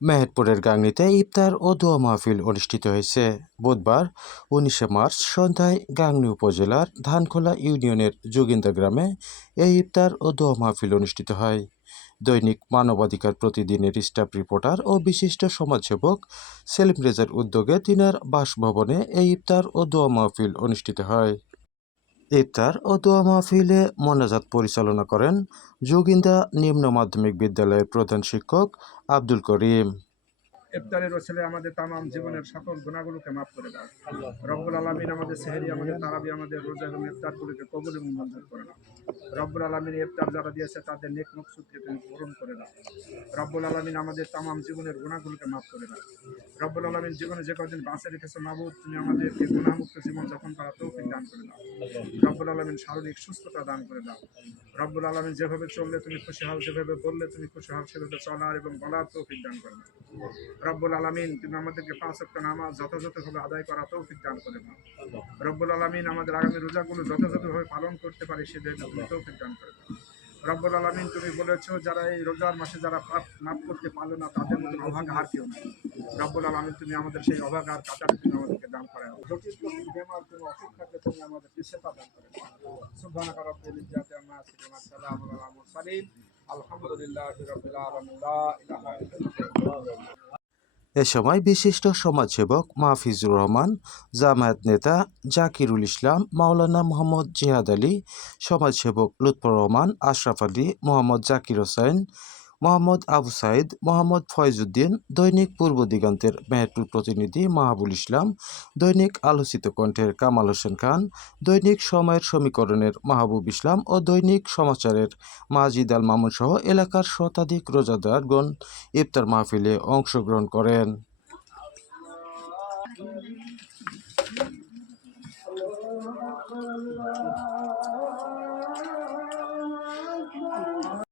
মেহেরপুরের গাংনীতে ইফতার ও দোয়া মাহফিল অনুষ্ঠিত হয়েছে। বুধবার, উনিশে মার্চ, সন্ধ্যায় গাংনী উপজেলার ধানখোলা ইউনিয়নের যোগিন্দা গ্রামে এই ইফতার ও দোয়া মাহফিল অনুষ্ঠিত হয়। দৈনিক মানবাধিকার প্রতিদিনের স্টাফ রিপোর্টার ও বিশিষ্ট সমাজসেবক সেলিম রেজার উদ্যোগে তিনার বাসভবনে এই ইফতার ও দোয়া মাহফিল অনুষ্ঠিত হয়। ইফতার ও দোয়া মাহফিলে মোনাজাত পরিচালনা করেন যোগিন্দা নিম্ন মাধ্যমিক বিদ্যালয়ের প্রধান শিক্ষক আব্দুল করিম। ইফতারের ওসিলে আমাদের তামাম জীবনের সকল গুণাগুলোকে মাফ করে দাও। রব্বুল আলমিন আমাদের সেহেরি, আমাদের তারাবি, আমাদের রোজা এবং ইফতারগুলোকে কবুল এবং মঞ্জুর করে দাও রব্বুল আলমিন ইফতার যারা দিয়েছে তাদের নেক মকসুদকে তুমি পূরণ করে দাও। রব্বুল আলমিন আমাদের তামাম জীবনের গুণাগুলোকে মাফ করে দাও। রব্বুল আলমিন জীবনে যে কদিন বাঁচে রেখেছে মাবুদ, তুমি আমাদেরকে গুণামুক্ত জীবন যাপন করা তৌফিক দান করে দাও। রব্বুল আলমিন শারীরিক সুস্থতা দান করে দাও। রব্বুল আলমিন যেভাবে চললে তুমি খুশি হও, যেভাবে বললে তুমি খুশি হও, সেভাবে চলার এবং বলার তৌফিক দান করে দাও। রব্বুল আলমিন তুমি আমাদেরকে পাঁচ অক্ট নামাজ যথাযথভাবে আদায় করা তৌফিক দান করে দাও রব্বুল আলমিন আমাদের আগামী রোজাগুলো যথাযথভাবে পালন করতে পারে সেদের তুমি তৌফিক দান করে দাও রব্বুল আলমিন, তুমি বলেছ যারা এই রোজার মাসে যারা পাপ মাফ করতে পারল না, তাদের মধ্যে অভাগ আর কেউ নেই। রব্বুল আলমিন, তুমি আমাদের সেই অভাগ আর কাটারে তুমি আমাদেরকে দান করে জটিল জটিল বেমার, তুমি অসুখ থাকলে তুমি আমাদেরকে সেবা দান করে সুবহানাকা রাব্বিল ইজ্জাতি আম্মা রাব্বিল আলামিন, লা ইলাহা ইল্লাল্লাহ। এ সময় বিশিষ্ট সমাজসেবক মাহফিজুর রহমান, জামায়াত নেতা জাকিরুল ইসলাম, মাওলানা মোহাম্মদ জিহাদ আলী, সমাজসেবক লুৎফর রহমান, আশরাফ আলী, মোহাম্মদ জাকির হোসেন মোহাম্মদ আবু সাইদ, মোহাম্মদ ফয়জুদ্দিন, দৈনিক পূর্ব দিগন্তের মেহেরপুর প্রতিনিধি মাহাবুল ইসলাম, দৈনিক আলোচিত কণ্ঠের কামাল হোসেন খান, দৈনিক সময়ের সমীকরণের মাহবুব ইসলাম ও দৈনিক সমাচারের মাজিদ আল মামুন সহ এলাকার শতাধিক রোজাদারগণ ইফতার মাহফিলে অংশগ্রহণ করেন। Allah